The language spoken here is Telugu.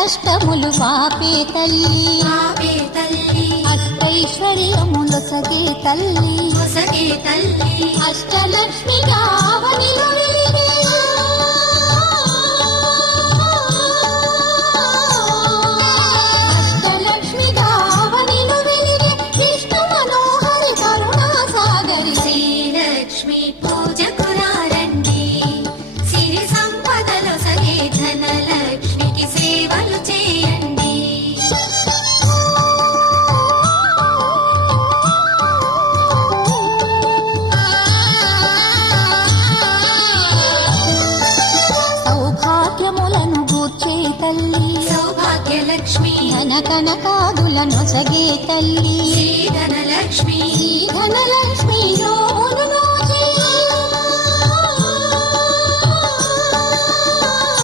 కష్టములు పాపే తల్లి అష్టైశ్వర్యములొసగే తల్లి అష్టలక్ష్మి కావనిలో వెలిగే అష్టలక్ష్మి కావనిలో వెలిగే విష్ణు మనోహరి కరుణా సాగరి శ్రీలక్ష్మి పూజకురారండి సిరి సంపదలొసగే ధనలక్ష్మికి సేవలు చేయండి. సౌభాగ్యములను గూర్చే తల్లి సౌభాగ్యలక్ష్మి ధన కనకాదులను సగే తల్లి శ్రీ ధనలక్ష్మి ధనలక్ష్మి